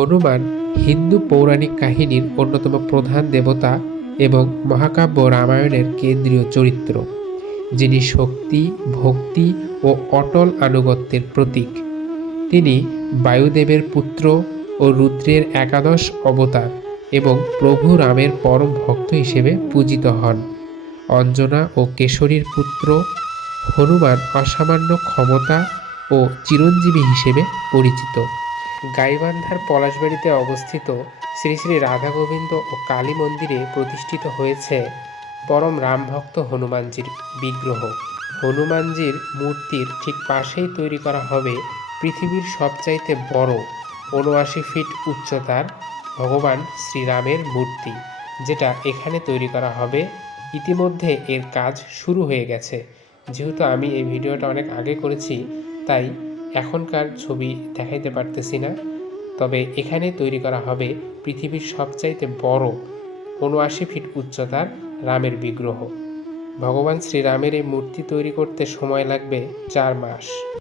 হনুমান হিন্দু পৌরাণিক কাহিনীর অন্যতম প্রধান দেবতা এবং মহাকাব্য রামায়ণের কেন্দ্রীয় চরিত্র, যিনি শক্তি, ভক্তি ও অটল আনুগত্যের প্রতীক। তিনি বায়ুদেবের পুত্র ও রুদ্রের একাদশ অবতার এবং প্রভু রামের পরম ভক্ত হিসেবে পূজিত হন। অঞ্জনা ও কেশরীর পুত্র হনুমান অসামান্য ক্ষমতা ও চিরঞ্জীবী হিসেবে পরিচিত। গাইবান্ধার পলাশবাড়িতে অবস্থিত শ্রী শ্রী রাধা গোবিন্দ ও কালী মন্দিরে প্রতিষ্ঠিত হয়েছে পরম রামভক্ত হনুমানজির বিগ্রহ। হনুমানজির মূর্তির ঠিক পাশেই তৈরি করা হবে পৃথিবীর সবচাইতে বড় ৭৯ ফিট উচ্চতার ভগবান শ্রীরামের মূর্তি, যেটা এখানে তৈরি করা হবে। ইতিমধ্যে এর কাজ শুরু হয়ে গেছে। যেহেতু আমি এই ভিডিওটা অনেক আগে করেছি, তাই এখনকার ছবি দেখাইতে পারতেছি না। তবে এখানে তৈরি করা হবে পৃথিবীর সবচাইতে বড় ৭৯ ফিট উচ্চতার রামের বিগ্রহ। ভগবান শ্রীরামের এই মূর্তি তৈরি করতে সময় লাগবে ৪ মাস।